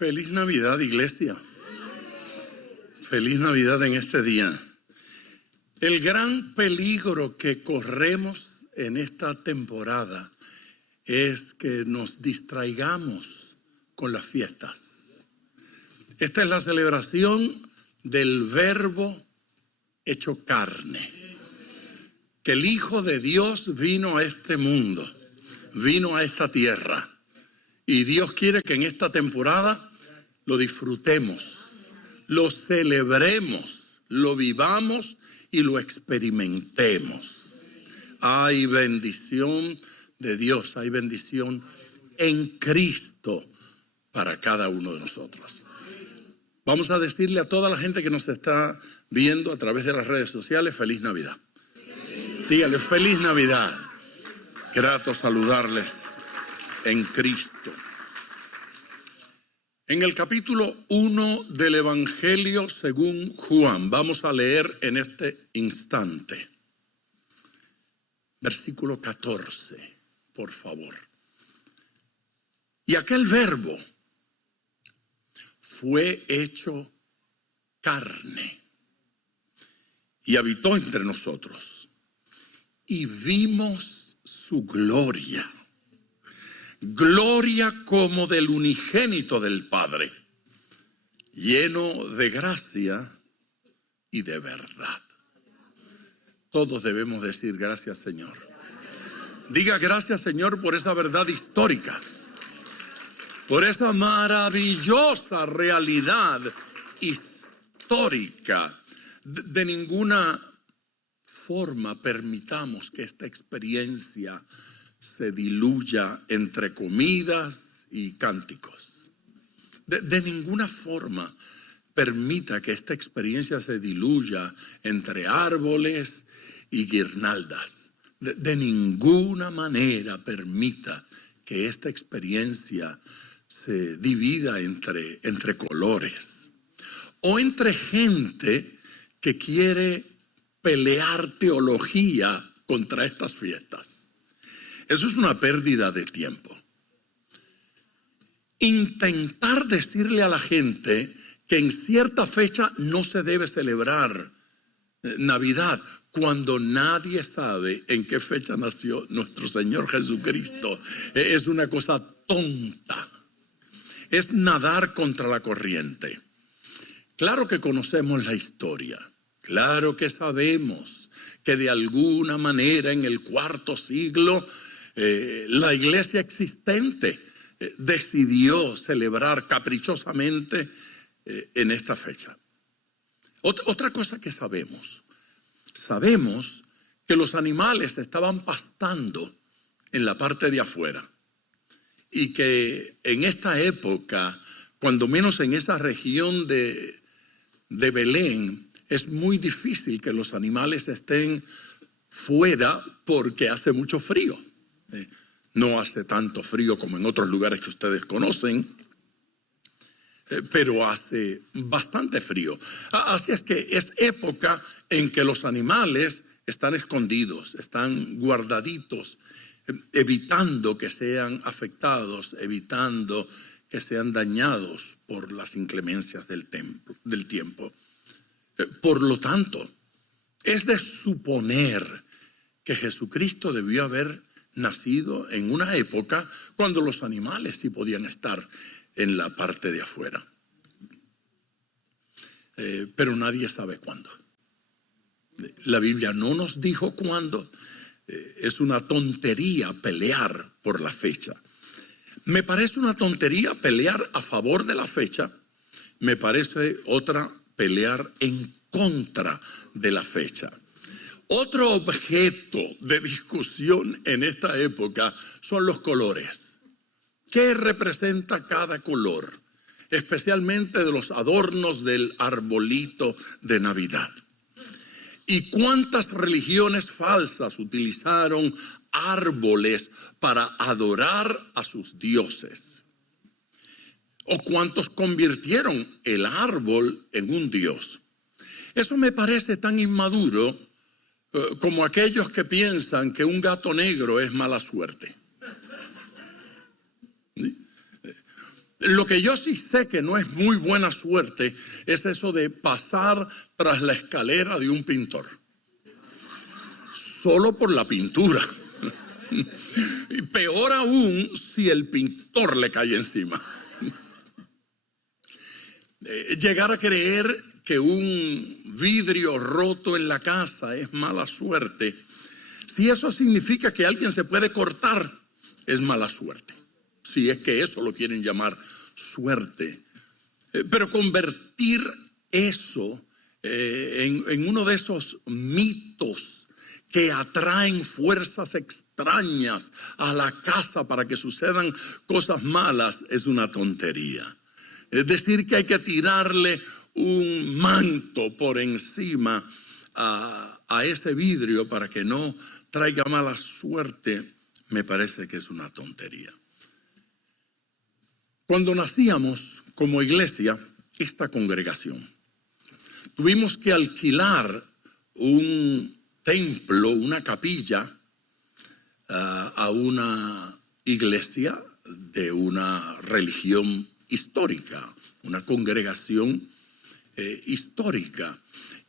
Feliz Navidad, iglesia. Feliz Navidad en este día. El gran peligro que corremos en esta temporada es que nos distraigamos con las fiestas. Esta es la celebración del Verbo hecho carne. Que el Hijo de Dios vino a este mundo, vino a esta tierra. Y Dios quiere que en esta temporada lo disfrutemos, lo celebremos, lo vivamos y lo experimentemos. Hay bendición de Dios, hay bendición en Cristo para cada uno de nosotros. Vamos a decirle a toda la gente que nos está viendo a través de las redes sociales, feliz Navidad. Dígale, feliz Navidad. Grato saludarles en Cristo. En el capítulo 1 del Evangelio según Juan, vamos a leer en este instante. Versículo 14, por favor. Y aquel verbo fue hecho carne y habitó entre nosotros. Y vimos su gloria. Gloria como del unigénito del Padre, lleno de gracia y de verdad. Todos debemos decir gracias, Señor. Diga gracias, Señor, por esa verdad histórica, por esa maravillosa realidad histórica. De ninguna forma permitamos que esta experiencia se diluya entre comidas y cánticos. De ninguna forma permita que esta experiencia se diluya entre árboles y guirnaldas. De ninguna manera permita que esta experiencia se divida entre colores o entre gente que quiere pelear teología contra estas fiestas. Eso es una pérdida de tiempo. Intentar decirle a la gente que en cierta fecha no se debe celebrar Navidad, cuando nadie sabe en qué fecha nació nuestro Señor Jesucristo, es una cosa tonta. Es nadar contra la corriente. Claro que conocemos la historia. Claro que sabemos que de alguna manera en el cuarto siglo la iglesia existente decidió celebrar caprichosamente en esta fecha. Otra cosa que sabemos que los animales estaban pastando en la parte de afuera y que en esta época, cuando menos en esa región de Belén, es muy difícil que los animales estén fuera porque hace mucho frío. No hace tanto frío como en otros lugares que ustedes conocen, pero hace bastante frío. Así es que es época en que los animales están escondidos, están guardaditos, evitando que sean afectados, evitando que sean dañados por las inclemencias del tiempo. Por lo tanto, es de suponer que Jesucristo debió haber nacido en una época cuando los animales sí podían estar en la parte de afuera. Pero nadie sabe cuándo. La Biblia no nos dijo cuándo. Es una tontería pelear por la fecha. Me parece una tontería pelear a favor de la fecha. Me parece otra pelear en contra de la fecha. Otro objeto de discusión en esta época son los colores. ¿Qué representa cada color? Especialmente de los adornos del arbolito de Navidad. ¿Y cuántas religiones falsas utilizaron árboles para adorar a sus dioses? ¿O cuántos convirtieron el árbol en un dios? Eso me parece tan inmaduro como aquellos que piensan que un gato negro es mala suerte. Lo que yo sí sé que no es muy buena suerte es eso de pasar tras la escalera de un pintor. Solo por la pintura. Y peor aún si el pintor le cae encima. Llegar a creer que un vidrio roto en la casa es mala suerte. Si eso significa que alguien se puede cortar, es mala suerte. Si es que eso lo quieren llamar suerte. Pero convertir eso en uno de esos mitos que atraen fuerzas extrañas a la casa para que sucedan cosas malas es una tontería. Es decir, que hay que tirarle un manto por encima a ese vidrio para que no traiga mala suerte, me parece que es una tontería. Cuando nacíamos como iglesia, esta congregación, tuvimos que alquilar un templo, una capilla, a una iglesia de una religión histórica, una congregación histórica.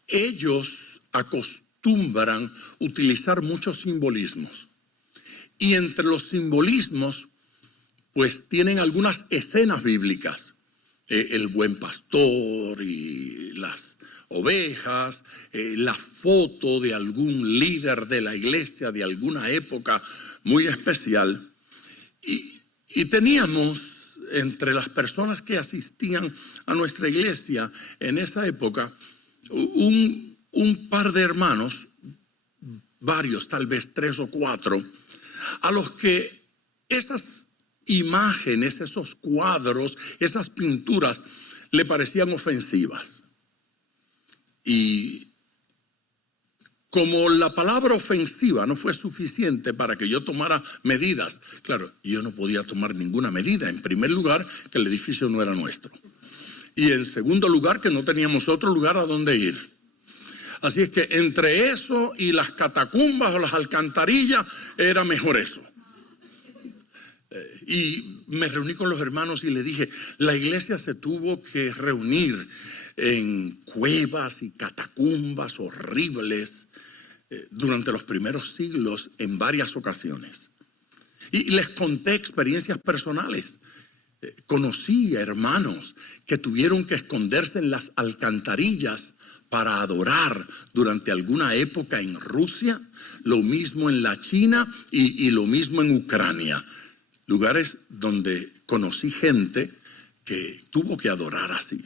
Ellos acostumbran utilizar muchos simbolismos. Y entre los simbolismos, pues tienen algunas escenas bíblicas. El buen pastor y las ovejas, la foto de algún líder de la iglesia de alguna época muy especial. Y teníamos entre las personas que asistían a nuestra iglesia en esa época un par de hermanos, varios, tal vez 3 o 4, a los que esas imágenes, esos cuadros, esas pinturas le parecían ofensivas. Y como la palabra ofensiva no fue suficiente para que yo tomara medidas, claro, yo no podía tomar ninguna medida. En primer lugar, que el edificio no era nuestro. Y en segundo lugar, que no teníamos otro lugar a donde ir. Así es que entre eso y las catacumbas o las alcantarillas, era mejor eso. Y me reuní con los hermanos y le dije, la iglesia se tuvo que reunir en cuevas y catacumbas horribles durante los primeros siglos en varias ocasiones. Y les conté experiencias personales. Conocí a hermanos que tuvieron que esconderse en las alcantarillas para adorar durante alguna época en Rusia, lo mismo en la China y lo mismo en Ucrania. Lugares donde conocí gente que tuvo que adorar así.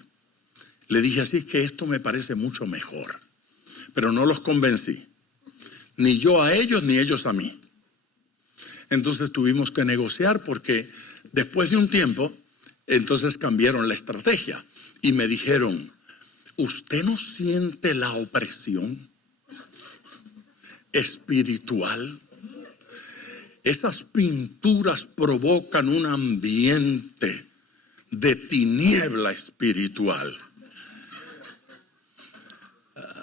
Le dije, así es que esto me parece mucho mejor. Pero no los convencí. Ni yo a ellos, ni ellos a mí. Entonces tuvimos que negociar porque después de un tiempo, entonces cambiaron la estrategia. Y me dijeron, ¿usted no siente la opresión espiritual? Esas pinturas provocan un ambiente de tiniebla espiritual.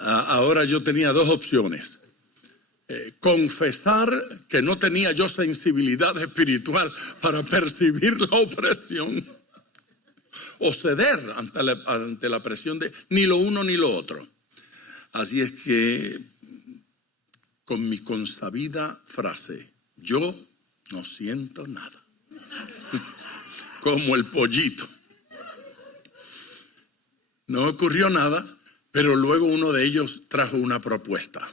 Ahora yo tenía 2 opciones. Confesar que no tenía yo sensibilidad espiritual para percibir la opresión, o ceder ante la presión de ni lo uno ni lo otro. Así es que, con mi consabida frase, yo no siento nada. Como el pollito. No ocurrió nada, pero luego uno de ellos trajo una propuesta.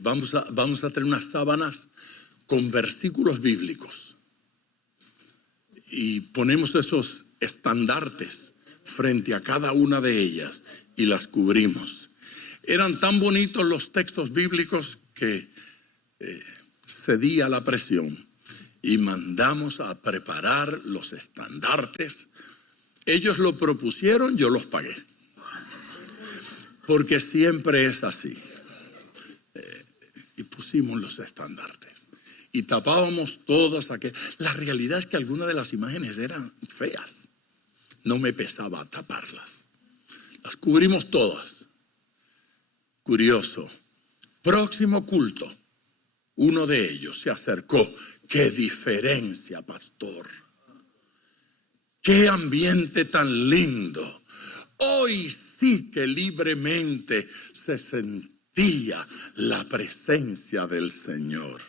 Vamos a tener unas sábanas con versículos bíblicos. Y ponemos esos estandartes frente a cada una de ellas y las cubrimos. Eran tan bonitos los textos bíblicos que cedí a la presión y mandamos a preparar los estandartes. Ellos lo propusieron, yo los pagué. Porque siempre es así. Y pusimos los estandartes. Y tapábamos todas aquellas. La realidad es que algunas de las imágenes eran feas. No me pesaba taparlas. Las cubrimos todas. Curioso. Próximo culto. uno de ellos se acercó. ¡Qué diferencia, pastor! ¡Qué ambiente tan lindo! Hoy sí que libremente se sentía la presencia del Señor.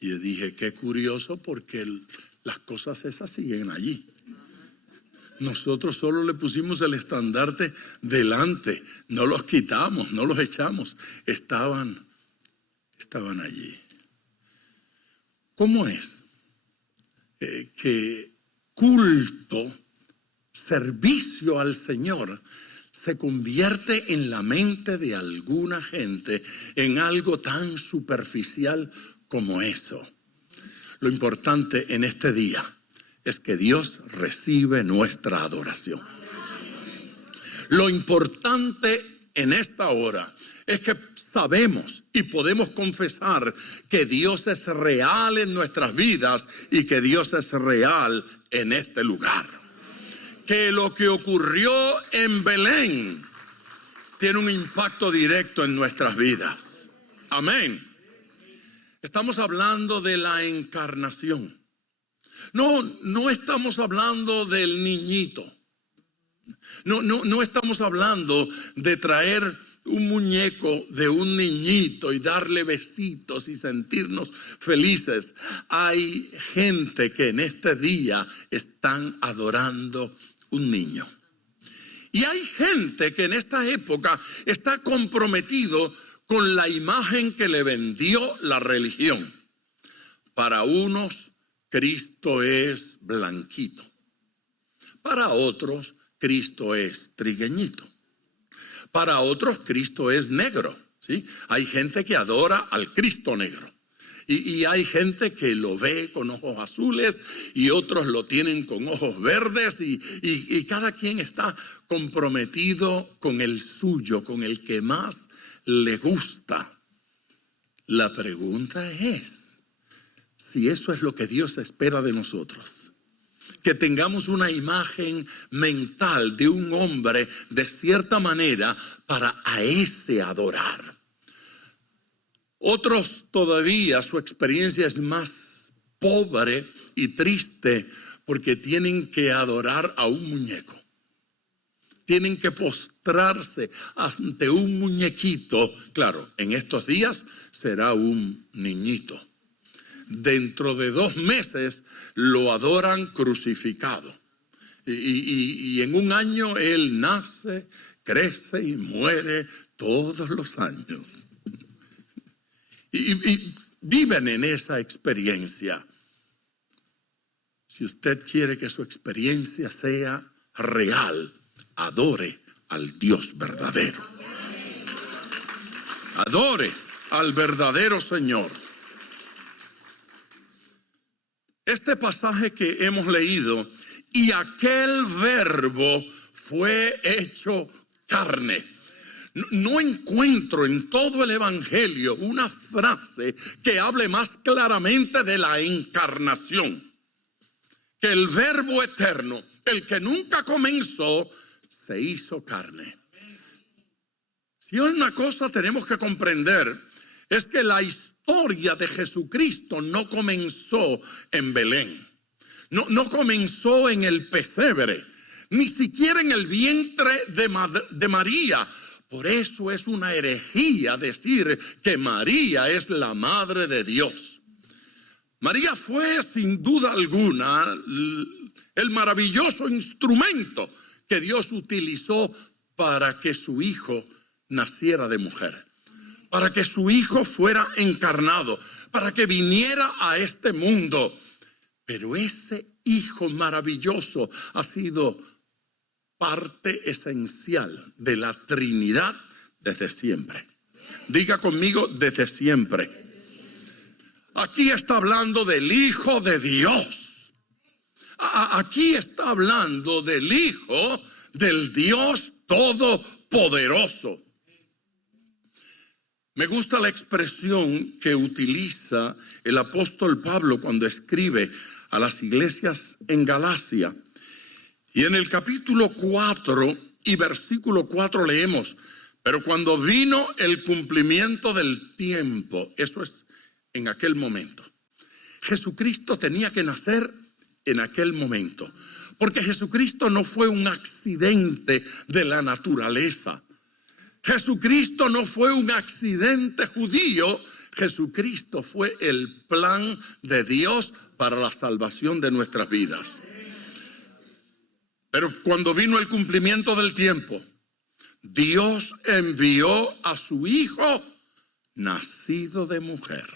Y yo dije, qué curioso, porque las cosas esas siguen allí. Nosotros solo le pusimos el estandarte delante, no los quitamos, no los echamos, estaban allí. ¿Cómo es que culto, servicio al Señor, se convierte en la mente de alguna gente en algo tan superficial como eso? Lo importante en este día es que Dios recibe nuestra adoración. Lo importante en esta hora es que sabemos y podemos confesar que Dios es real en nuestras vidas y que Dios es real en este lugar. Que lo que ocurrió en Belén tiene un impacto directo en nuestras vidas. Amén. Estamos hablando de la encarnación. No estamos hablando del niñito. No estamos hablando de traer un muñeco de un niñito y darle besitos y sentirnos felices. Hay gente que en este día están adorando un niño. Y hay gente que en esta época está comprometido con la imagen que le vendió la religión. Para unos, Cristo es blanquito. Para otros, Cristo es trigueñito. Para otros, Cristo es negro, ¿sí? Hay gente que adora al Cristo negro. Y hay gente que lo ve con ojos azules y otros lo tienen con ojos verdes. Y cada quien está comprometido con el suyo, con el que más le gusta. La pregunta es si eso es lo que Dios espera de nosotros. Que tengamos una imagen mental de un hombre de cierta manera para a ese adorar. Otros todavía su experiencia es más pobre y triste porque tienen que adorar a un muñeco. Tienen que postrarse ante un muñequito. Claro, en estos días será un niñito. Dentro de 2 meses lo adoran crucificado. Y en un año él nace, crece y muere todos los años. Y viven en esa experiencia. Si usted quiere que su experiencia sea real, adore al Dios verdadero. Adore al verdadero Señor. Este pasaje que hemos leído, y aquel verbo fue hecho carne. No encuentro en todo el Evangelio una frase que hable más claramente de la encarnación. Que el verbo eterno, el que nunca comenzó, se hizo carne. Si una cosa tenemos que comprender es que la historia de Jesucristo no comenzó en Belén. No comenzó en el pesebre, ni siquiera en el vientre de María. Por eso es una herejía decir que María es la madre de Dios. María fue sin duda alguna el maravilloso instrumento que Dios utilizó para que su hijo naciera de mujer, para que su hijo fuera encarnado, para que viniera a este mundo. Pero ese hijo maravilloso ha sido parte esencial de la Trinidad desde siempre. Diga conmigo, desde siempre. Aquí está hablando del Hijo de Dios. Aquí está hablando del Hijo del Dios Todopoderoso. Me gusta la expresión que utiliza el apóstol Pablo cuando escribe a las iglesias en Galacia. Y en el capítulo 4 y versículo 4 leemos: pero cuando vino el cumplimiento del tiempo, eso es en aquel momento. Jesucristo tenía que nacer en aquel momento, porque Jesucristo no fue un accidente de la naturaleza. Jesucristo no fue un accidente judío. Jesucristo fue el plan de Dios para la salvación de nuestras vidas. Pero cuando vino el cumplimiento del tiempo, Dios envió a su Hijo nacido de mujer.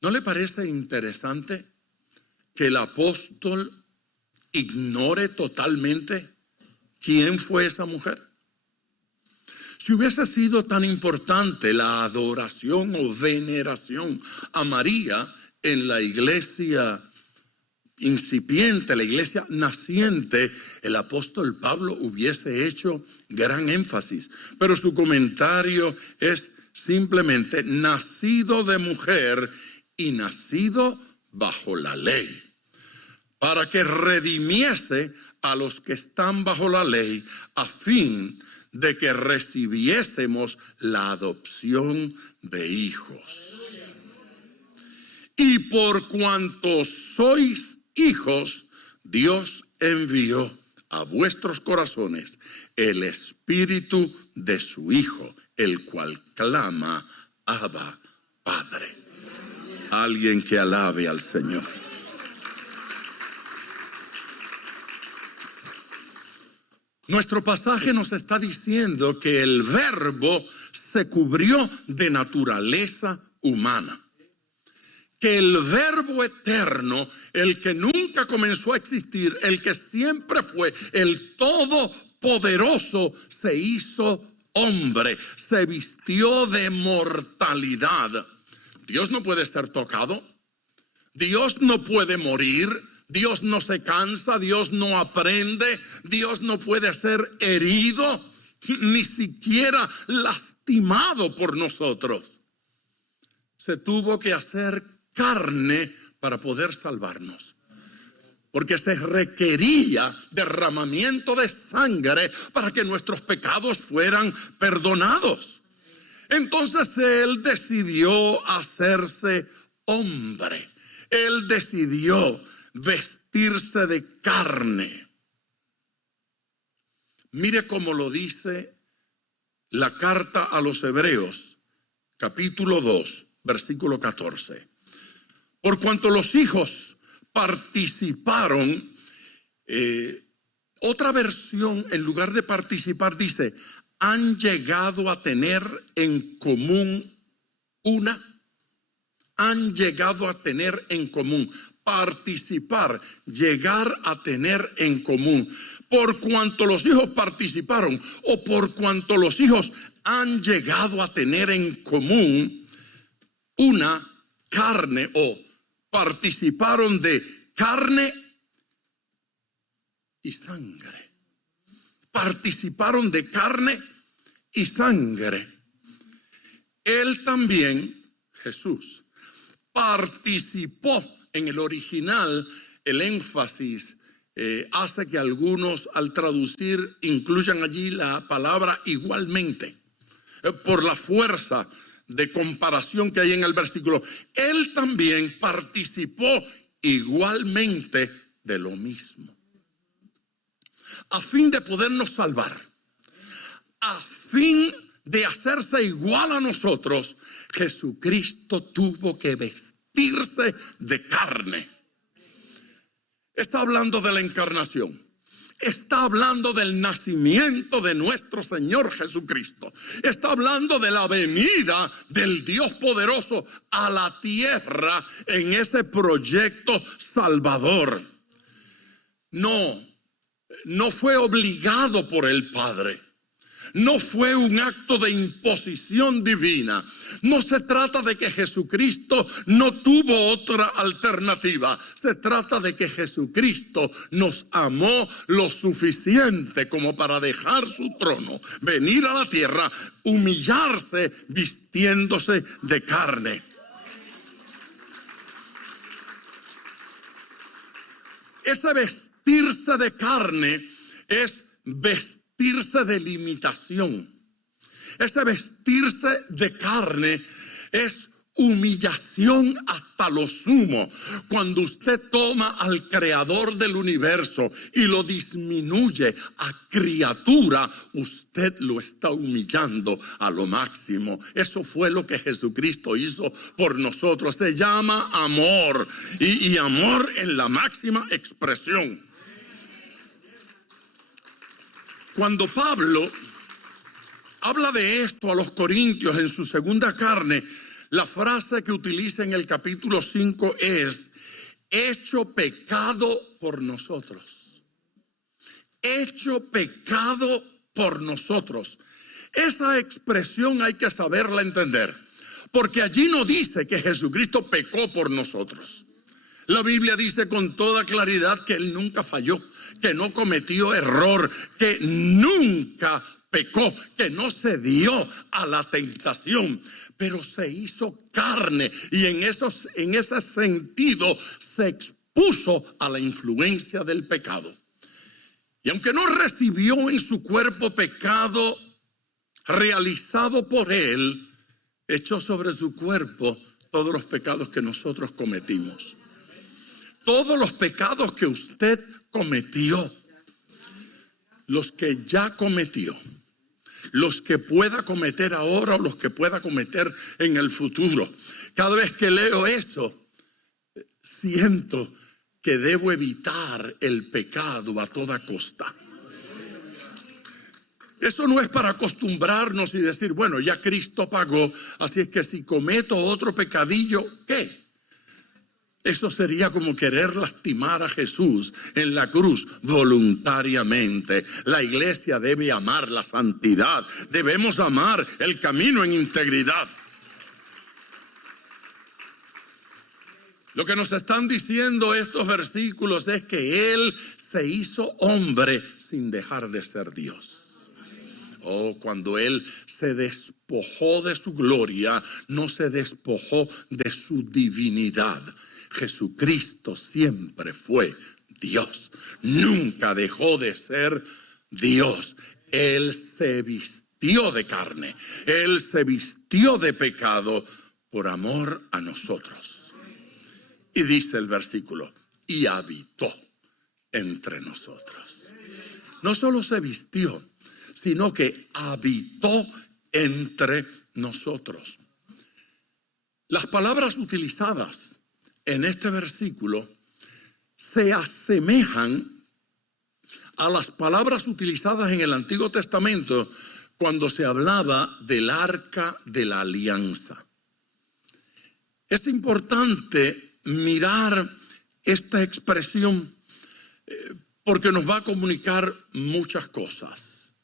¿No le parece interesante que el apóstol ignore totalmente quién fue esa mujer? Si hubiese sido tan importante la adoración o veneración a María en la iglesia incipiente, la iglesia naciente, el apóstol Pablo hubiese hecho gran énfasis. Pero su comentario es simplemente nacido de mujer y nacido bajo la ley, para que redimiese a los que están bajo la ley, a fin de que recibiésemos la adopción de hijos. Y por cuanto sois hijos, Dios envió a vuestros corazones el espíritu de su Hijo, el cual clama, Abba, Padre. Alguien que alabe al Señor. Nuestro pasaje nos está diciendo que el Verbo se cubrió de naturaleza humana. Que el Verbo eterno, el que nunca comenzó a existir, el que siempre fue, el todopoderoso, se hizo hombre, se vistió de mortalidad. Dios no puede ser tocado, Dios no puede morir, Dios no se cansa, Dios no aprende, Dios no puede ser herido, ni siquiera lastimado por nosotros. Se tuvo que hacer carne para poder salvarnos, porque se requería derramamiento de sangre para que nuestros pecados fueran perdonados. Entonces Él decidió hacerse hombre. Él decidió vestirse de carne. Mire cómo lo dice la carta a los Hebreos, capítulo 2, versículo 14. Por cuanto los hijos participaron, otra versión en lugar de participar dice, han llegado a tener en común han llegado a tener en común, participar, llegar a tener en común. Por cuanto los hijos participaron o por cuanto los hijos han llegado a tener en común una carne o participaron de carne y sangre. Participaron de carne y sangre. Él también, Jesús, participó. En el original, el énfasis hace que algunos al traducir incluyan allí la palabra igualmente, por la fuerza de comparación que hay en el versículo. Él también participó igualmente de lo mismo, a fin de podernos salvar, a fin de hacerse igual a nosotros. Jesucristo tuvo que vestirse de carne. Está hablando de la encarnación. Está hablando del nacimiento de nuestro Señor Jesucristo. Está hablando de la venida del Dios poderoso a la tierra en ese proyecto salvador. No fue obligado por el Padre. No fue un acto de imposición divina. No se trata de que Jesucristo no tuvo otra alternativa. Se trata de que Jesucristo nos amó lo suficiente como para dejar su trono, venir a la tierra, humillarse vistiéndose de carne. Ese vestirse de carne es vestirse de limitación. Ese vestirse de carne Es humillación hasta lo sumo. Cuando usted toma al creador del universo y lo disminuye a criatura, usted lo está humillando a lo máximo. Eso fue lo que Jesucristo hizo por nosotros. Se llama amor, y amor en la máxima expresión. Cuando Pablo habla de esto a los corintios en su segunda carne, la frase que utiliza en el capítulo 5 es: hecho pecado por nosotros. Hecho pecado por nosotros. Esa expresión hay que saberla entender, porque allí no dice que Jesucristo pecó por nosotros. La Biblia dice con toda claridad que Él nunca falló, que no cometió error, que nunca pecó, que no se dio a la tentación, pero se hizo carne y en ese sentido se expuso a la influencia del pecado. Y aunque no recibió en su cuerpo pecado realizado por Él, echó sobre su cuerpo todos los pecados que nosotros cometimos. Todos los pecados que usted cometió, los que ya cometió, los que pueda cometer ahora o los que pueda cometer en el futuro. Cada vez que leo eso, siento que debo evitar el pecado a toda costa. Eso no es para acostumbrarnos y decir, bueno, ya Cristo pagó, así es que si cometo otro pecadillo, ¿qué? Eso sería como querer lastimar a Jesús en la cruz voluntariamente. La iglesia debe amar la santidad. Debemos amar el camino en integridad. Lo que nos están diciendo estos versículos es que Él se hizo hombre sin dejar de ser Dios. Oh, cuando Él se despojó de su gloria, no se despojó de su divinidad. Jesucristo siempre fue Dios, nunca dejó de ser Dios. Él se vistió de carne, Él se vistió de pecado por amor a nosotros. Y dice el versículo, y habitó entre nosotros. No solo se vistió, sino que habitó entre nosotros. Las palabras utilizadas en este versículo se asemejan a las palabras utilizadas en el Antiguo Testamento cuando se hablaba del arca de la alianza. Es importante mirar esta expresión porque nos va a comunicar muchas cosas.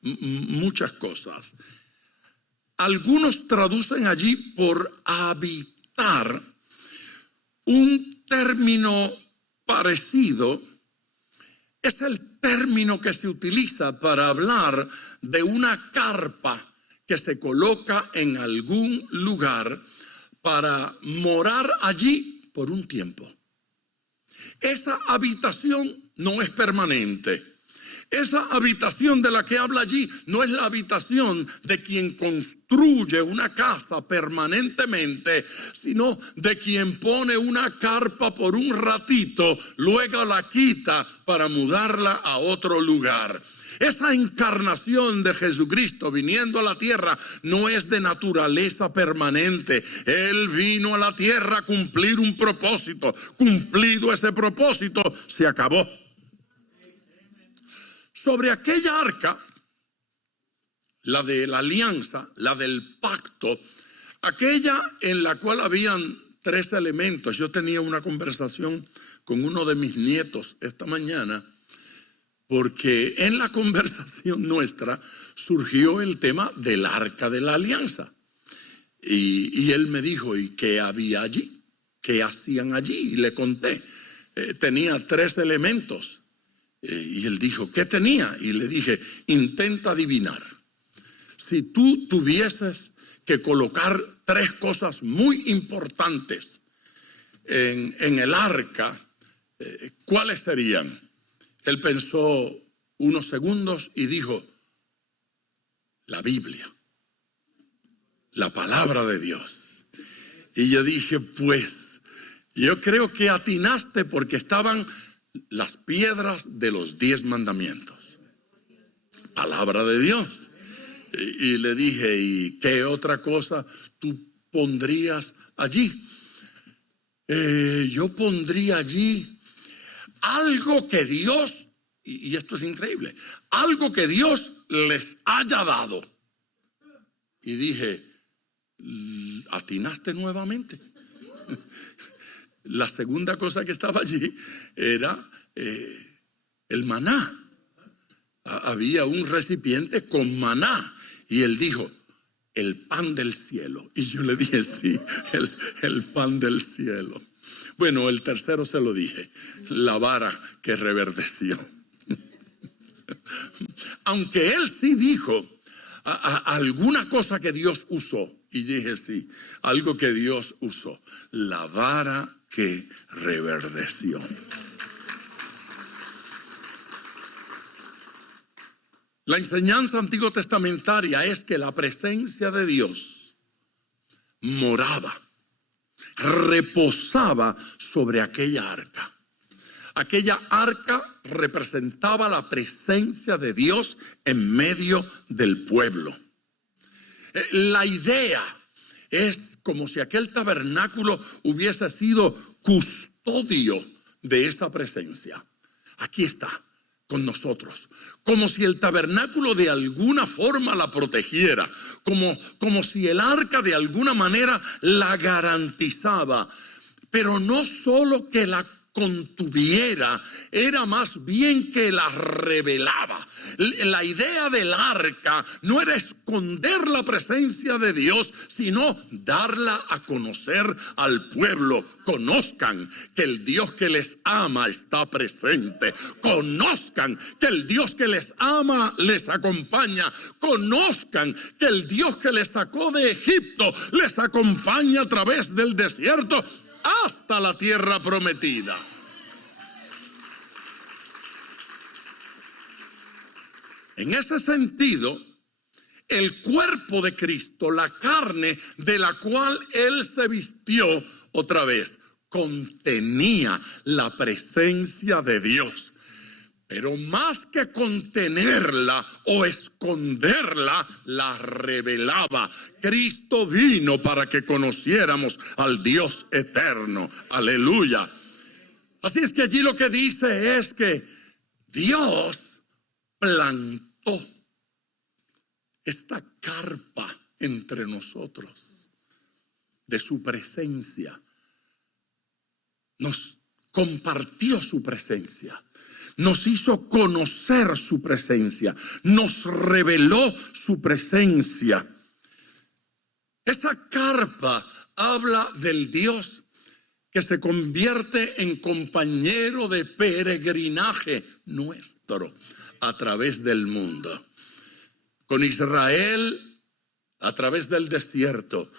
Algunos traducen allí por habitar. Un término parecido es el término que se utiliza para hablar de una carpa que se coloca en algún lugar para morar allí por un tiempo. Esa habitación no es permanente. Esa habitación de la que habla allí no es la habitación de quien construye una casa permanentemente, sino de quien pone una carpa por un ratito, luego la quita para mudarla a otro lugar. Esa encarnación de Jesucristo viniendo a la tierra no es de naturaleza permanente. Él vino a la tierra a cumplir un propósito. Cumplido ese propósito, se acabó. Sobre aquella arca, la de la alianza, la del pacto, aquella en la cual habían 3 elementos. Yo tenía una conversación con uno de mis nietos esta mañana, porque en la conversación nuestra surgió el tema del arca de la alianza. Y él me dijo, ¿y qué había allí? ¿Qué hacían allí? Y le conté. Tenía 3 elementos. Y él dijo, ¿qué tenía? Y le dije, intenta adivinar. Si tú tuvieses que colocar 3 cosas muy importantes en el arca, ¿cuáles serían? Él pensó unos segundos y dijo, la Biblia, la palabra de Dios. Y yo dije, pues, yo creo que atinaste porque estaban las piedras de los 10 mandamientos. Palabra de Dios. Y le dije, ¿y qué otra cosa tú pondrías allí? Yo pondría allí algo que Dios, y esto es increíble, algo que Dios les haya dado. Y dije, atinaste nuevamente. La segunda cosa que estaba allí era el maná. Había un recipiente con maná. Y él dijo, el pan del cielo. Y yo le dije, sí, el pan del cielo. Bueno, el tercero se lo dije, la vara que reverdeció. Aunque él sí dijo alguna cosa que Dios usó. Y dije, sí, algo que Dios usó, la vara que reverdeció. La enseñanza antiguo testamentaria es que la presencia de Dios moraba, reposaba sobre aquella arca. Aquella arca representaba la presencia de Dios en medio del pueblo. La idea es como si aquel tabernáculo hubiese sido custodio de esa presencia. Aquí está con nosotros, como si el tabernáculo de alguna forma la protegiera, como si el arca de alguna manera la garantizaba, pero no solo que la contuviera, era más bien que la revelaba. La idea del arca no era esconder la presencia de Dios, sino darla a conocer al pueblo. Conozcan que el Dios que les ama está presente. Conozcan que el Dios que les ama les acompaña. Conozcan que el Dios que les sacó de Egipto les acompaña a través del desierto hasta la tierra prometida. En ese sentido, el cuerpo de Cristo, la carne de la cual Él se vistió otra vez, contenía la presencia de Dios. Pero más que contenerla o esconderla, la revelaba. Cristo vino para que conociéramos al Dios eterno. Aleluya. Así es que allí lo que dice es que Dios plantó esta carpa entre nosotros de su presencia. Nos compartió su presencia. Nos hizo conocer su presencia. Nos reveló su presencia. Esa carpa habla del Dios que se convierte en compañero de peregrinaje nuestro a través del mundo. Con Israel a través del desierto,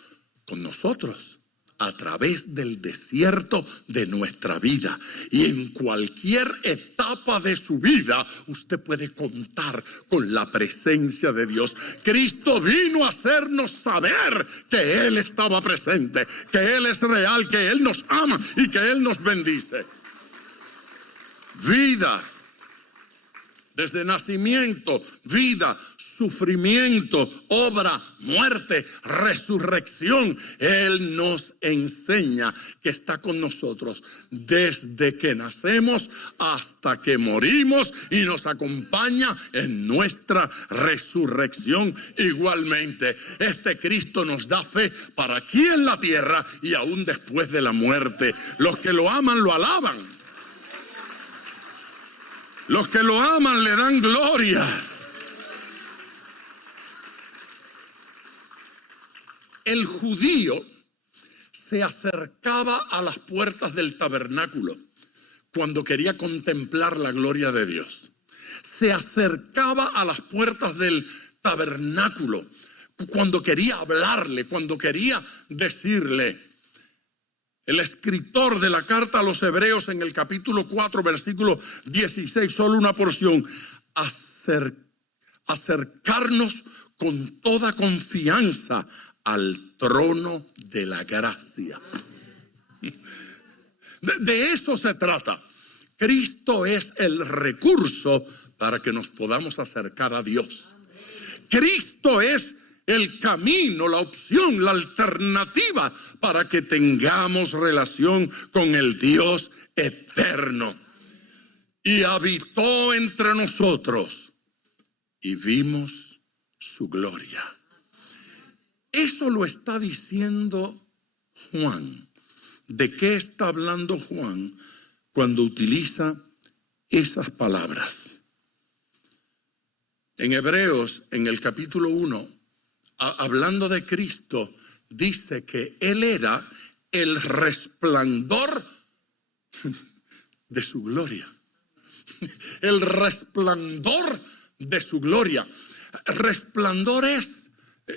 con nosotros a través del desierto de nuestra vida. Y en cualquier etapa de su vida usted puede contar con la presencia de Dios. Cristo vino a hacernos saber que Él estaba presente, que Él es real, que Él nos ama y que Él nos bendice. Vida, desde nacimiento, vida, sufrimiento, obra, muerte, resurrección. Él nos enseña que está con nosotros desde que nacemos hasta que morimos y nos acompaña en nuestra resurrección igualmente. Este Cristo nos da fe para aquí en la tierra y aún después de la muerte. Los que lo aman lo alaban. Los que lo aman le dan gloria. El judío se acercaba a las puertas del tabernáculo cuando quería contemplar la gloria de Dios. Se acercaba a las puertas del tabernáculo cuando quería hablarle, cuando quería decirle. El escritor de la carta a los Hebreos en el capítulo 4, versículo 16, solo una porción, acercarnos con toda confianza al trono de la gracia. De eso se trata. Cristo es el recurso para que nos podamos acercar a Dios. Cristo es el camino, la opción, la alternativa para que tengamos relación con el Dios eterno. Y habitó entre nosotros y vimos su gloria. Eso lo está diciendo Juan. ¿De qué está hablando Juan cuando utiliza esas palabras? En Hebreos, en el capítulo 1, hablando de Cristo, dice que Él era el resplandor de su gloria. El resplandor de su gloria. Resplandor es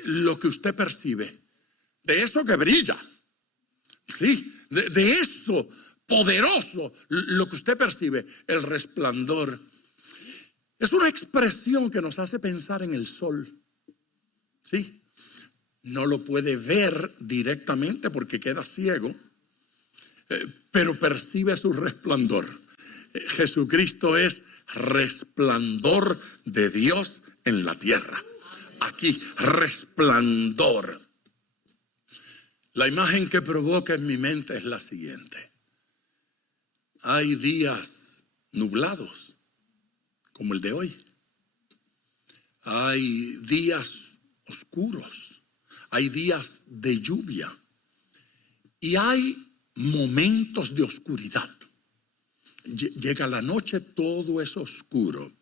lo que usted percibe, de eso que brilla. Sí, de eso poderoso, lo que usted percibe, el resplandor. Es una expresión que nos hace pensar en el sol. Sí, no lo puede ver directamente porque queda ciego, pero percibe su resplandor. Jesucristo es resplandor de Dios en la tierra. Aquí, resplandor. La imagen que provoca en mi mente es la siguiente. Hay días nublados, como el de hoy. Hay días oscuros. Hay días de lluvia. Y hay momentos de oscuridad. Llega la noche, todo es oscuro.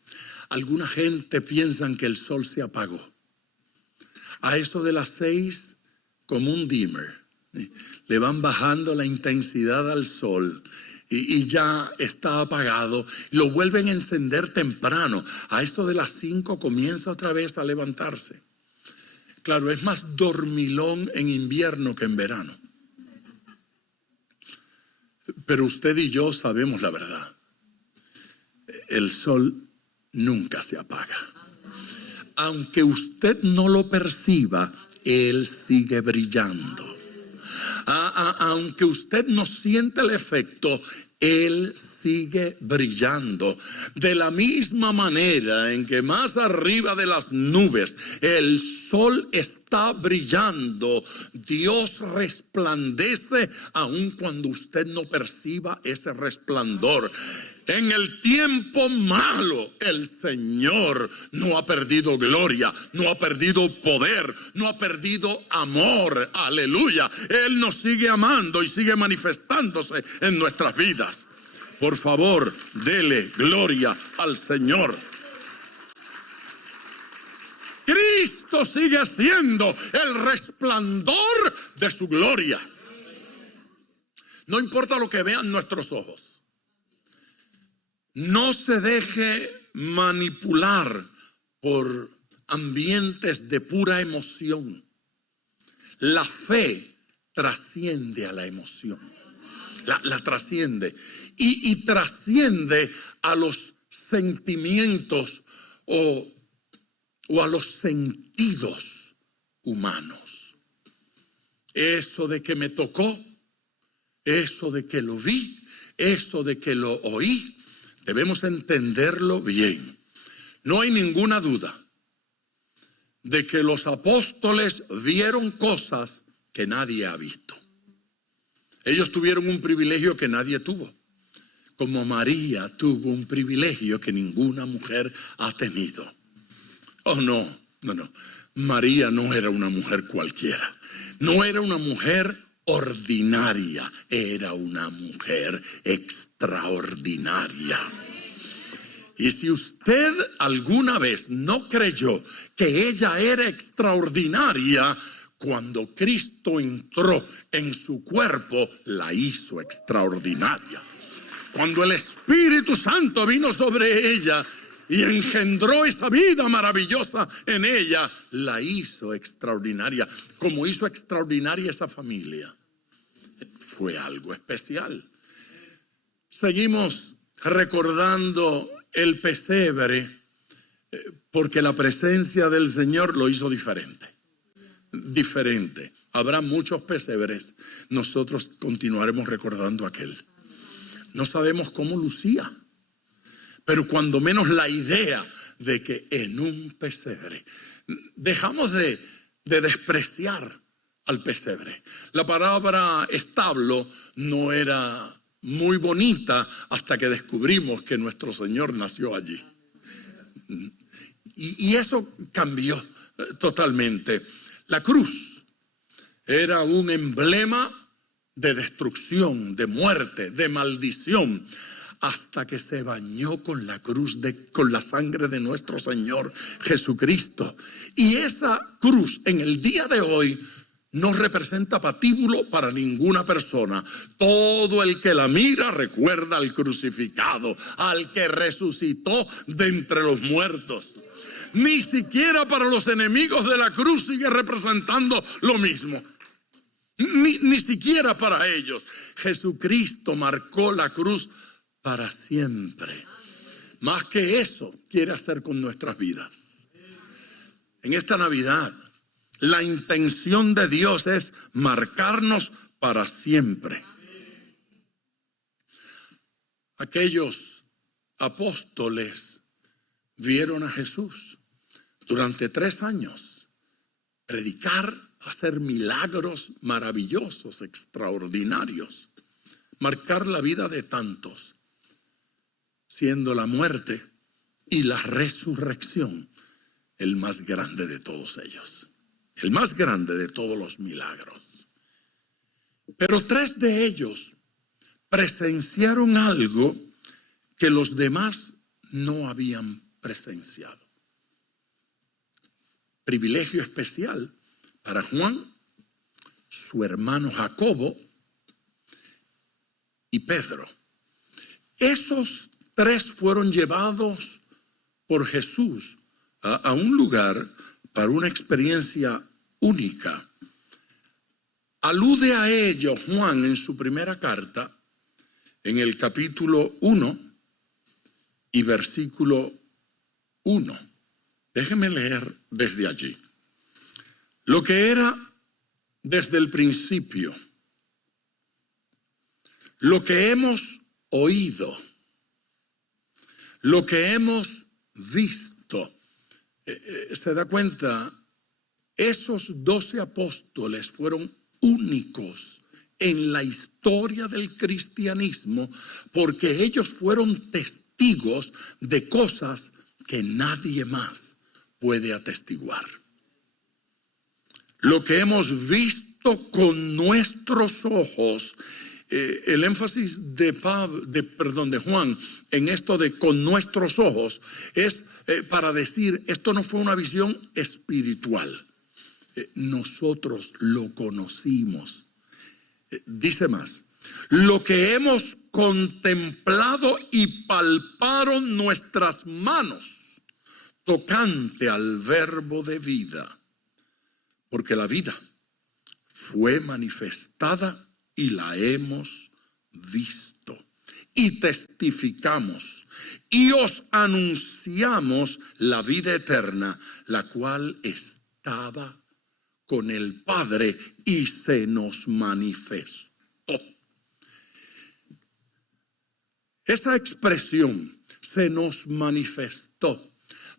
Alguna gente piensa que el sol se apagó. A eso de las 6, como un dimmer, le van bajando la intensidad al sol y ya está apagado. Lo vuelven a encender temprano. A eso de las 5 comienza otra vez a levantarse. Claro, es más dormilón en invierno que en verano. Pero usted y yo sabemos la verdad. El sol nunca se apaga. Aunque usted no lo perciba, él sigue brillando. Aunque usted no sienta el efecto, él sigue brillando. De la misma manera en que más arriba de las nubes el sol está brillando, Dios resplandece aun cuando usted no perciba ese resplandor. En el tiempo malo, el Señor no ha perdido gloria, no ha perdido poder, no ha perdido amor. Aleluya. Él nos sigue amando y sigue manifestándose en nuestras vidas. Por favor, dele gloria al Señor. Cristo sigue siendo el resplandor de su gloria. No importa lo que vean nuestros ojos. No se deje manipular por ambientes de pura emoción. La fe trasciende a la emoción. La trasciende. Y trasciende a los sentimientos o a los sentidos humanos. Eso de que me tocó, eso de que lo vi, eso de que lo oí. Debemos entenderlo bien. No hay ninguna duda de que los apóstoles vieron cosas que nadie ha visto. Ellos tuvieron un privilegio que nadie tuvo. Como María tuvo un privilegio que ninguna mujer ha tenido. Oh, no. María no era una mujer cualquiera. No era una mujer ordinaria. Era una mujer extraordinaria. Y si usted alguna vez no creyó que ella era extraordinaria, cuando Cristo entró en su cuerpo, la hizo extraordinaria. Cuando el Espíritu Santo vino sobre ella y engendró esa vida maravillosa en ella, la hizo extraordinaria. Como hizo extraordinaria esa familia, fue algo especial. Seguimos recordando el pesebre porque la presencia del Señor lo hizo diferente. diferente. Habrá muchos pesebres. Nosotros continuaremos recordando aquel. No sabemos cómo lucía, pero cuando menos la idea de que en un pesebre dejamos de despreciar al pesebre. La palabra establo no era muy bonita hasta que descubrimos que nuestro Señor nació allí. Y eso cambió totalmente. La cruz era un emblema de destrucción, de muerte, de maldición, hasta que se bañó con la cruz, con la sangre de nuestro Señor Jesucristo. Y esa cruz en el día de hoy no representa patíbulo para ninguna persona. Todo el que la mira recuerda al crucificado, al que resucitó de entre los muertos. Ni siquiera para los enemigos de la cruz sigue representando lo mismo. Ni siquiera para ellos. Jesucristo marcó la cruz para siempre. Más que eso quiere hacer con nuestras vidas. En esta Navidad, la intención de Dios es marcarnos para siempre. Aquellos apóstoles vieron a Jesús durante 3 años predicar, hacer milagros maravillosos, extraordinarios, marcar la vida de tantos, siendo la muerte y la resurrección el más grande de todos ellos, el más grande de todos los milagros. Pero 3 de ellos presenciaron algo que los demás no habían presenciado. Privilegio especial para Juan, su hermano Jacobo y Pedro. Esos 3 fueron llevados por Jesús a un lugar para una experiencia única. Alude a ello Juan en su primera carta, en el capítulo 1 y versículo 1. Déjeme leer desde allí. Lo que era desde el principio, lo que hemos oído, lo que hemos visto. ¿Se da cuenta? Esos 12 apóstoles fueron únicos en la historia del cristianismo porque ellos fueron testigos de cosas que nadie más puede atestiguar. Lo que hemos visto con nuestros ojos, el énfasis de Juan en esto de con nuestros ojos es para decir, esto no fue una visión espiritual. Nosotros lo conocimos. Dice más, lo que hemos contemplado y palparon nuestras manos tocante al verbo de vida, porque la vida fue manifestada y la hemos visto y testificamos y os anunciamos la vida eterna, la cual estaba con el Padre y se nos manifestó. Esa expresión, se nos manifestó,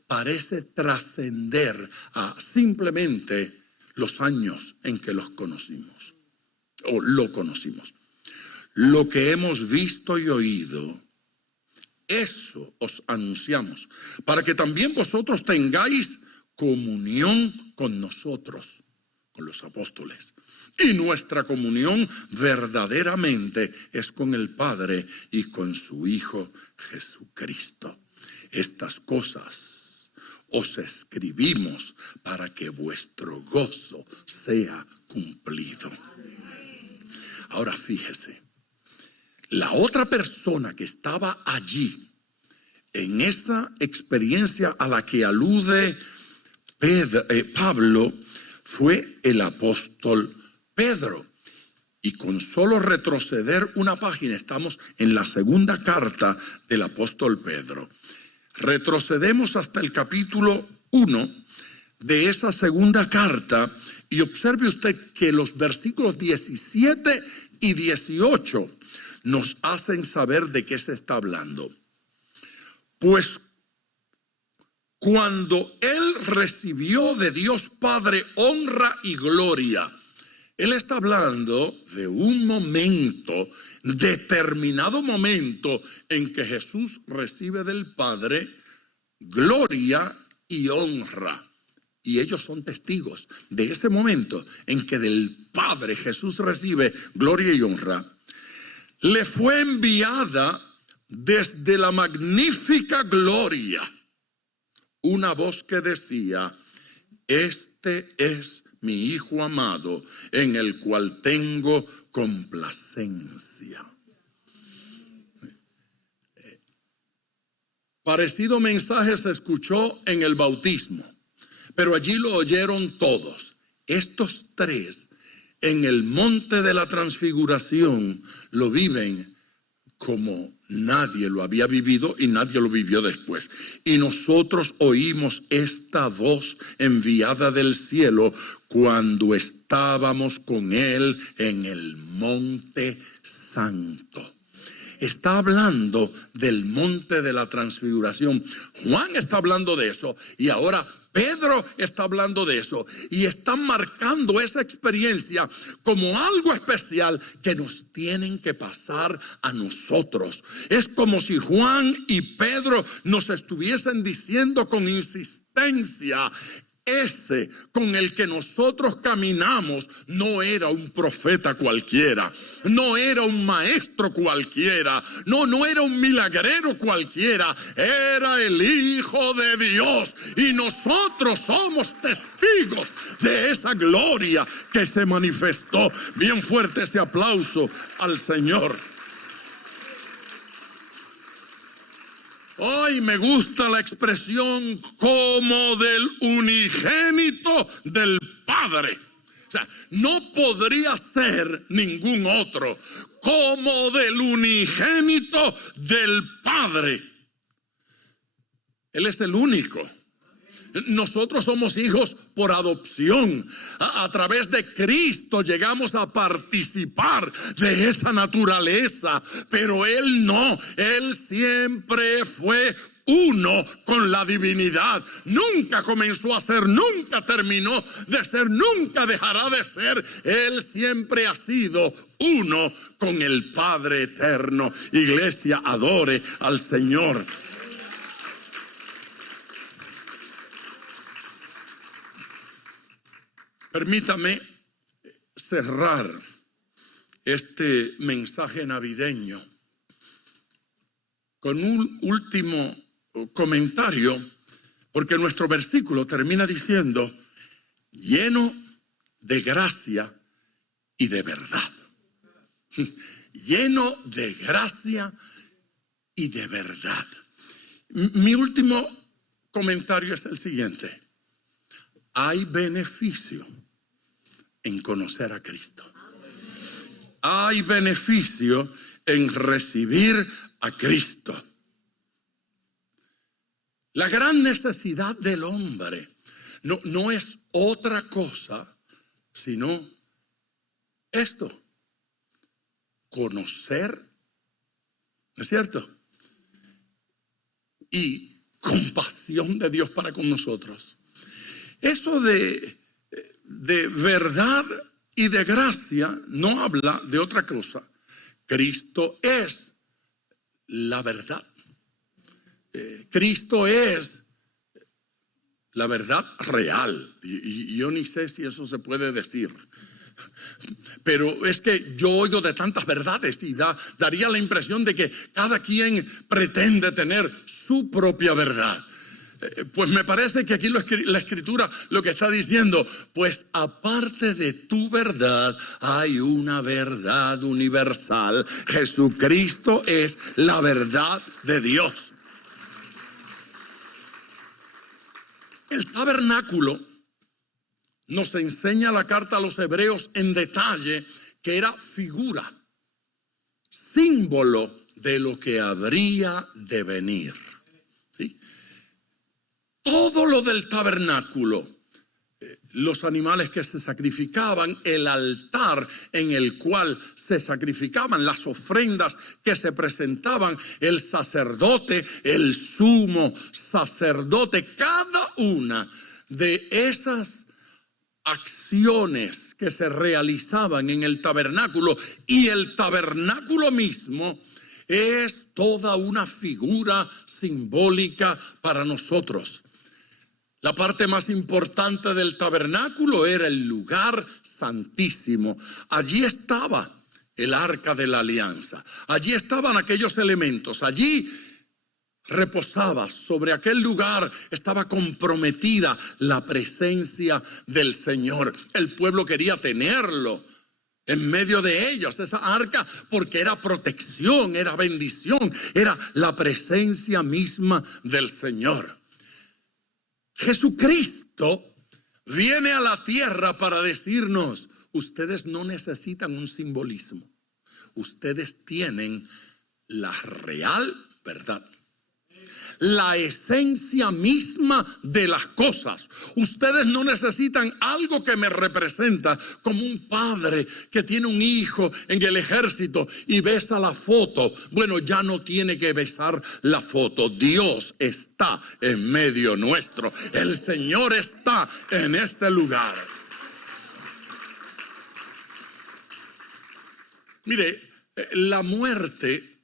parece trascender a simplemente los años en que los conocimos o lo conocimos. Lo que hemos visto y oído, eso os anunciamos, para que también vosotros tengáis comunión con nosotros, con los apóstoles. Y nuestra comunión verdaderamente es con el Padre y con su Hijo Jesucristo. Estas cosas os escribimos para que vuestro gozo sea cumplido. Ahora fíjese, la otra persona que estaba allí en esa experiencia a la que alude Pablo fue el apóstol Pedro. Y con solo retroceder una página estamos en la segunda carta del apóstol Pedro. Retrocedemos hasta el capítulo 1 de esa segunda carta Y observe usted que los versículos 17 y 18 nos hacen saber de qué se está hablando. Pues cuando Él recibió de Dios Padre honra y gloria, Él está hablando de un momento, determinado momento, en que Jesús recibe del Padre gloria y honra. Y ellos son testigos de ese momento en que del Padre Jesús recibe gloria y honra. Le fue enviada desde la magnífica gloria una voz que decía: este es mi Hijo amado, en el cual tengo complacencia. Parecido mensaje se escuchó en el bautismo, pero allí lo oyeron todos. Estos tres en el monte de la transfiguración lo viven como nadie lo había vivido y nadie lo vivió después. Y nosotros oímos esta voz enviada del cielo cuando estábamos con Él en el monte santo. Está hablando del monte de la transfiguración. Juan está hablando de eso y ahora Pedro está hablando de eso, y están marcando esa experiencia como algo especial que nos tienen que pasar a nosotros. Es como si Juan y Pedro nos estuviesen diciendo con insistencia: ese con el que nosotros caminamos no era un profeta cualquiera, no era un maestro cualquiera, no era un milagrero cualquiera, era el Hijo de Dios, y nosotros somos testigos de esa gloria que se manifestó. Bien fuerte ese aplauso al Señor. Ay, me gusta la expresión como del unigénito del Padre. O sea, no podría ser ningún otro, como del unigénito del Padre. Él es el único. Nosotros somos hijos por adopción. A través de Cristo llegamos a participar de esa naturaleza, pero Él no. Él siempre fue uno con la divinidad. Nunca comenzó a ser, nunca terminó de ser, nunca dejará de ser. Él siempre ha sido uno con el Padre eterno. Iglesia, adore al Señor. Permítame cerrar este mensaje navideño con un último comentario, porque nuestro versículo termina diciendo: lleno de gracia y de verdad. Lleno de gracia y de verdad. Mi último comentario es el siguiente: hay beneficio en conocer a Cristo. Hay beneficio en recibir a Cristo. La gran necesidad del hombre no es otra cosa sino esto: conocer, ¿no es cierto? Y compasión de Dios para con nosotros. Eso de verdad y de gracia no habla de otra cosa. Cristo es la verdad. Cristo es la verdad real. Y yo ni sé si eso se puede decir. Pero es que yo oigo de tantas verdades y daría la impresión de que cada quien pretende tener su propia verdad. Pues me parece que aquí la Escritura lo que está diciendo: pues aparte de tu verdad hay una verdad universal. Jesucristo es la verdad de Dios. El tabernáculo nos enseña la carta a los hebreos en detalle que era figura, símbolo de lo que habría de venir. ¿Sí? Todo lo del tabernáculo los animales que se sacrificaban, el altar en el cual se sacrificaban, las ofrendas que se presentaban, el sacerdote, el sumo sacerdote, cada una de esas acciones que se realizaban en el tabernáculo, y el tabernáculo mismo es toda una figura simbólica para nosotros. La parte más importante del tabernáculo era el lugar santísimo. Allí estaba el arca de la alianza. Allí estaban aquellos elementos. Allí reposaba, sobre aquel lugar estaba comprometida la presencia del Señor. El pueblo quería tenerlo en medio de ellos, esa arca, porque era protección, era bendición, era la presencia misma del Señor. Jesucristo viene a la tierra para decirnos: ustedes no necesitan un simbolismo, ustedes tienen la real verdad, la esencia misma de las cosas. Ustedes no necesitan algo que me representa, como un padre que tiene un hijo en el ejército y besa la foto. Bueno, ya no tiene que besar la foto. Dios está en medio nuestro. El Señor está en este lugar. Mire, la muerte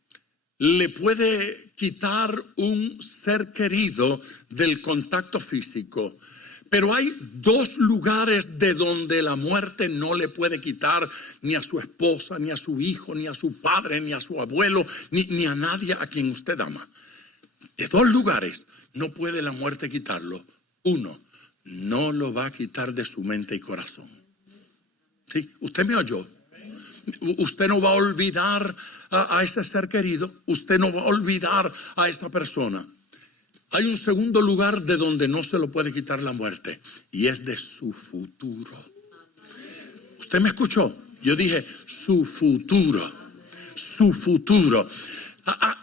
le puede quitar un ser querido del contacto físico, pero hay dos lugares de donde la muerte no le puede quitar ni a su esposa, ni a su hijo, ni a su padre, ni a su abuelo, ni a nadie a quien usted ama. De dos lugares no puede la muerte quitarlo. Uno, no lo va a quitar de su mente y corazón. ¿Sí? ¿Usted me oyó? Usted no va a olvidar a ese ser querido. Usted no va a olvidar a esa persona. Hay un segundo lugar de donde no se lo puede quitar la muerte, y es de su futuro. ¿Usted me escuchó? Yo dije su futuro. Su futuro.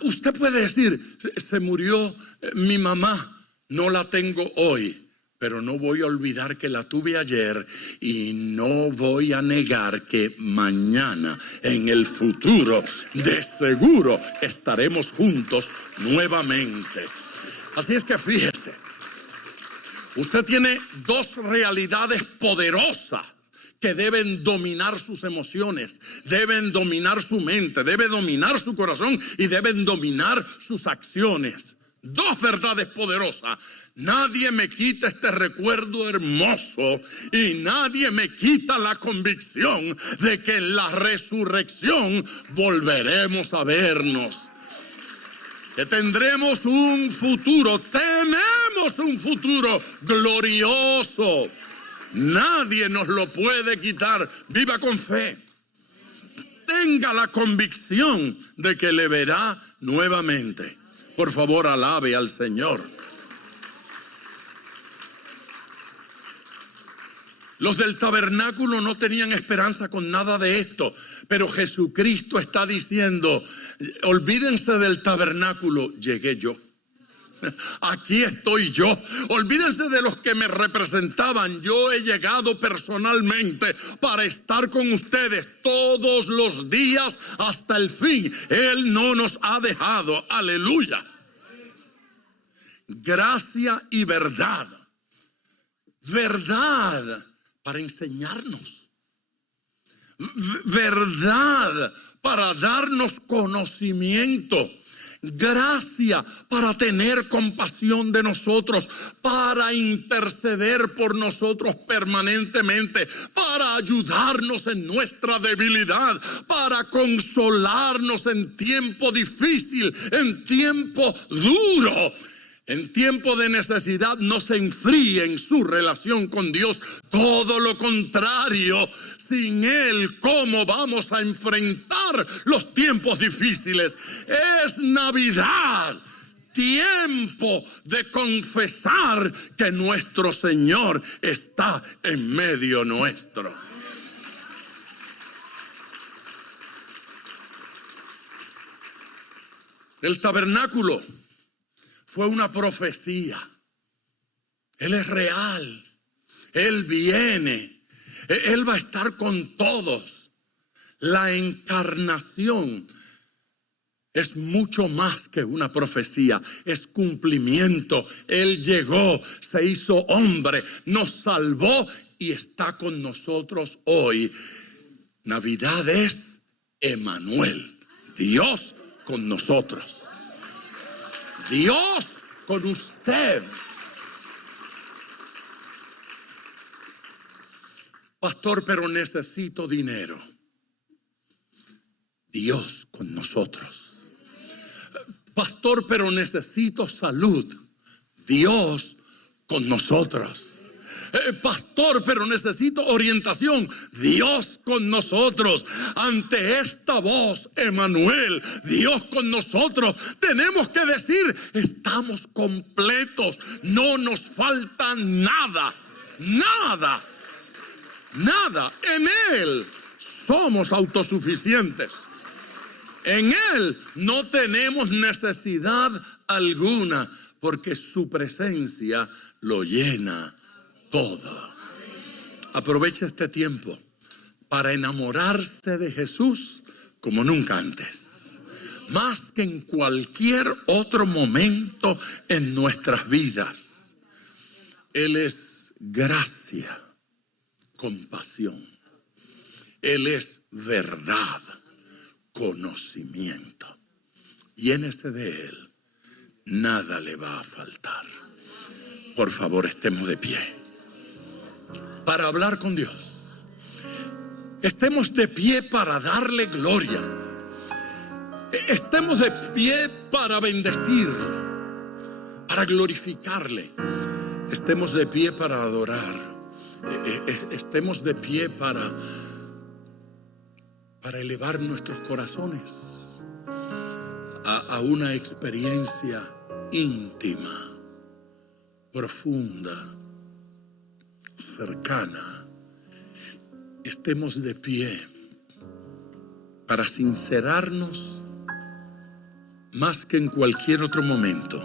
Usted puede decir: se murió mi mamá, no la tengo hoy, pero no voy a olvidar que la tuve ayer, y no voy a negar que mañana, en el futuro, de seguro estaremos juntos nuevamente. Así es que fíjese, usted tiene dos realidades poderosas que deben dominar sus emociones, deben dominar su mente, deben dominar su corazón y deben dominar sus acciones. Dos verdades poderosas. Nadie me quita este recuerdo hermoso, y nadie me quita la convicción de que en la resurrección volveremos a vernos, que tendremos un futuro, tenemos un futuro glorioso. Nadie nos lo puede quitar. Viva con fe. Tenga la convicción de que le verá nuevamente. Por favor, alabe al Señor. Los del tabernáculo no tenían esperanza con nada de esto, pero Jesucristo está diciendo: olvídense del tabernáculo, llegué yo. Aquí estoy yo. Olvídense de los que me representaban. Yo he llegado personalmente para estar con ustedes todos los días hasta el fin. Él no nos ha dejado. Aleluya. Gracia y verdad. Verdad para enseñarnos. Verdad para darnos conocimiento. Gracia para tener compasión de nosotros, para interceder por nosotros permanentemente, para ayudarnos en nuestra debilidad, para consolarnos en tiempo difícil, en tiempo duro. En tiempo de necesidad no se enfríe en su relación con Dios. Todo lo contrario, sin Él, ¿cómo vamos a enfrentar los tiempos difíciles? Es Navidad, tiempo de confesar que nuestro Señor está en medio nuestro. El tabernáculo fue una profecía. Él es real. Él viene. Él va a estar con todos. La encarnación es mucho más que una profecía, es cumplimiento. Él llegó, se hizo hombre, nos salvó y está con nosotros hoy. Navidad es Emmanuel, Dios con nosotros. Dios con usted. Pastor, pero necesito dinero. Dios con nosotros. Pastor, pero necesito salud. Dios con nosotros. Pastor, pero necesito orientación. Dios con nosotros. Ante esta voz, Emmanuel, Dios con nosotros, tenemos que decir: estamos completos, no nos falta nada, nada, nada. En Él somos autosuficientes. En Él no tenemos necesidad alguna, porque su presencia lo llena todo. Aprovecha este tiempo para enamorarse de Jesús como nunca antes. Más que en cualquier otro momento en nuestras vidas. Él es gracia, compasión. Él es verdad, conocimiento. Llénese de Él. Nada le va a faltar. Por favor, estemos de pie para hablar con Dios. Estemos de pie para darle gloria. Estemos de pie para bendecirlo, para glorificarle. Estemos de pie para adorar. Estemos de pie para elevar nuestros corazones a una experiencia íntima, profunda, cercana. Estemos de pie para sincerarnos más que en cualquier otro momento,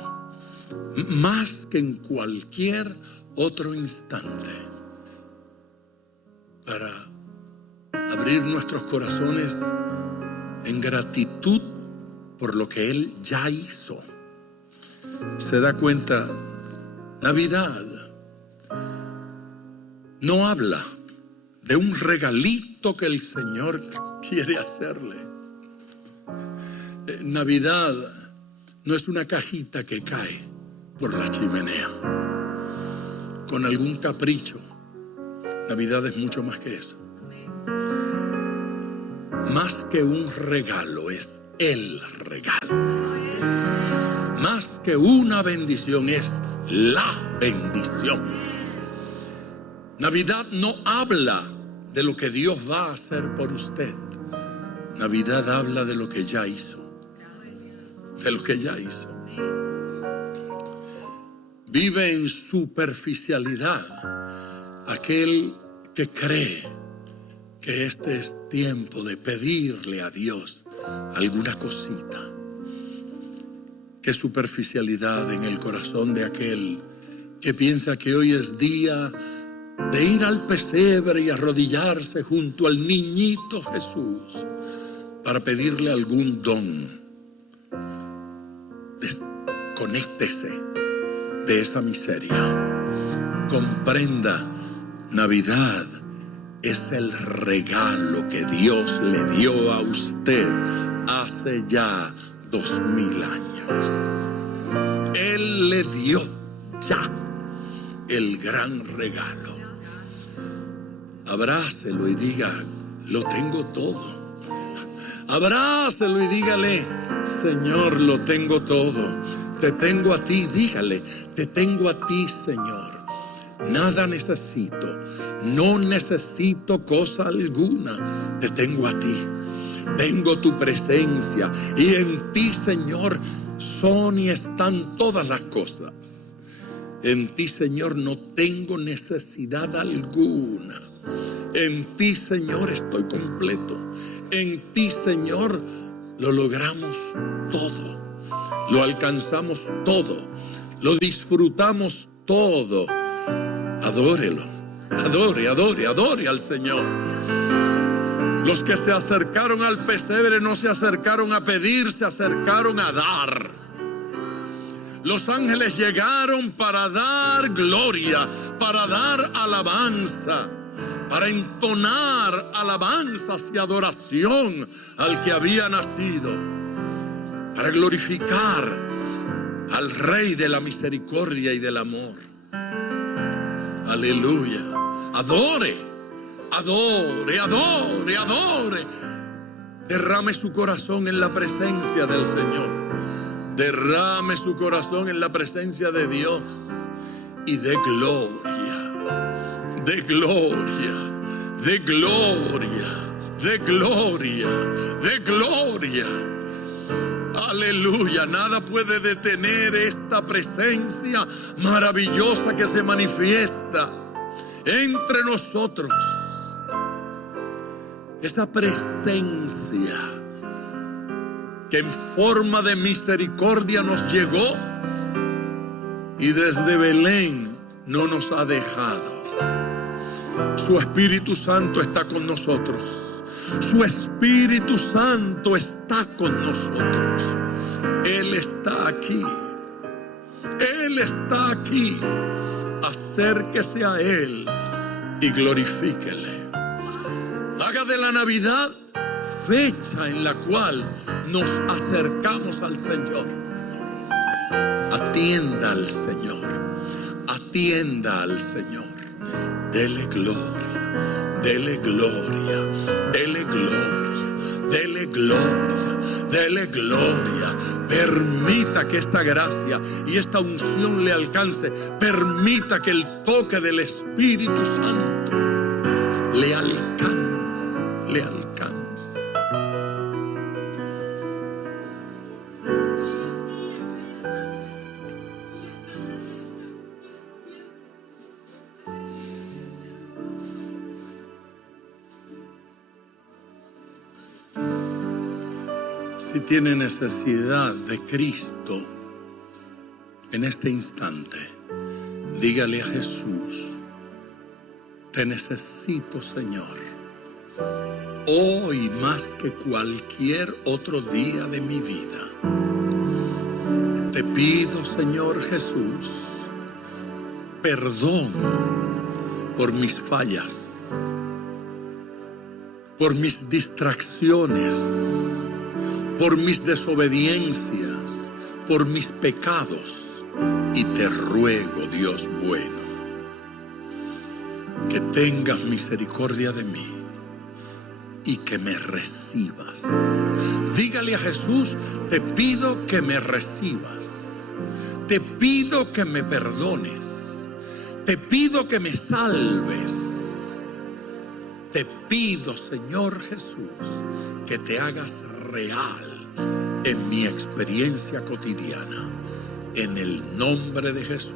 más que en cualquier otro instante, para abrir nuestros corazones en gratitud por lo que Él ya hizo. Se da cuenta, Navidad no habla de un regalito que el Señor quiere hacerle. Navidad no es una cajita que cae por la chimenea con algún capricho. Navidad es mucho más que eso. Más que un regalo, es el regalo. Más que una bendición, es la bendición. Navidad no habla de lo que Dios va a hacer por usted. Navidad habla de lo que ya hizo. De lo que ya hizo. Vive en superficialidad aquel que cree que este es tiempo de pedirle a Dios alguna cosita. Qué superficialidad en el corazón de aquel que piensa que hoy es día de ir al pesebre y arrodillarse junto al niñito Jesús para pedirle algún don. Desconéctese de esa miseria. Comprenda, Navidad es el regalo que Dios le dio a usted hace ya 2000 años. Él le dio ya el gran regalo. Abrácelo y diga: lo tengo todo. Abrácelo y dígale: Señor, lo tengo todo. Te tengo a ti. Dígale: te tengo a ti, Señor. Nada necesito, no necesito cosa alguna. Te tengo a ti. Tengo tu presencia y en ti, Señor, son y están todas las cosas. En ti, Señor, no tengo necesidad alguna. En ti, Señor, estoy completo. En ti, Señor, lo logramos todo. Lo alcanzamos todo. Lo disfrutamos todo. Adórelo, Adore, adore, adore al Señor. Los que se acercaron al pesebre no se acercaron a pedir, se acercaron a dar. Los ángeles llegaron para dar gloria, para dar alabanza, para entonar alabanzas y adoración al que había nacido, para glorificar al Rey de la misericordia y del amor. Aleluya. Adore, adore, adore, adore. Derrame su corazón en la presencia del Señor. Derrame su corazón en la presencia de Dios y de gloria, de gloria, de gloria, de gloria, de gloria. Aleluya, nada puede detener esta presencia maravillosa que se manifiesta entre nosotros. Esa presencia que en forma de misericordia nos llegó y desde Belén no nos ha dejado. Su Espíritu Santo está con nosotros. Su Espíritu Santo está con nosotros. Él está aquí. Él está aquí. Acérquese a Él y glorifíquele. Haga de la Navidad fecha en la cual nos acercamos al Señor. Atienda al Señor. Atienda al Señor. Dele gloria. Dele gloria. Dele gloria. Dele gloria. Dele gloria. Permita que esta gracia y esta unción le alcance. Permita que el toque del Espíritu Santo le alcance. Le alcance. Si tiene necesidad de Cristo en este instante, dígale a Jesús: te necesito, Señor, hoy más que cualquier otro día de mi vida. Te pido, Señor Jesús, perdón por mis fallas, por mis distracciones, por mis desobediencias, por mis pecados. Y te ruego, Dios bueno, que tengas misericordia de mí y que me recibas. Dígale a Jesús: te pido que me recibas. Te pido que me perdones. Te pido que me salves. Te pido, Señor Jesús, que te hagas real en mi experiencia cotidiana. En el nombre de Jesús.